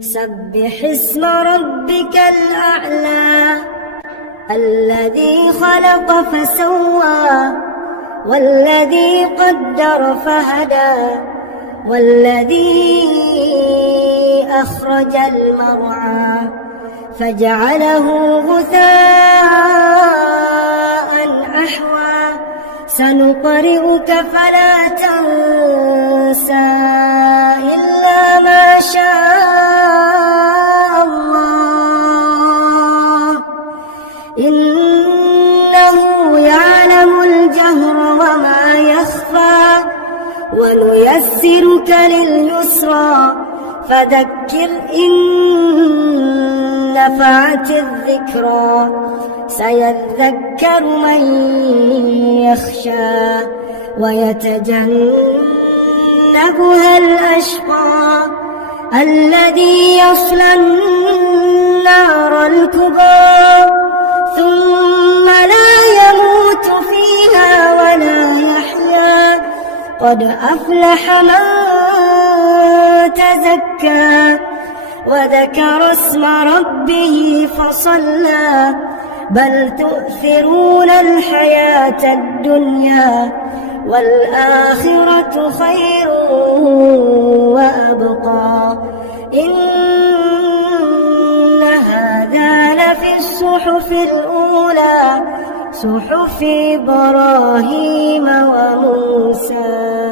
سبح اسم ربك الأعلى الذي خلق فسوى والذي قدر فهدى والذي أخرج المرعى فجعله غثاء أحوى سنقرئك فلا تنسى إلا ما شاء الله إنه يعلم الجهر وما يخفى ونيسرك لليسرى فذكر إن نفعت الذكرى سيذكر من يخشى ويتجنبها الأشقى الذي يصلى النار الكبرى ثم لا يموت فيها ولا يحيا قد أفلح من تزكى وذكر اسم ربه فصلى بل تؤثرون الحياة الدنيا والآخرة خير وأبقى إن هذا لفي الصحف الأولى صحف إبراهيم وموسى.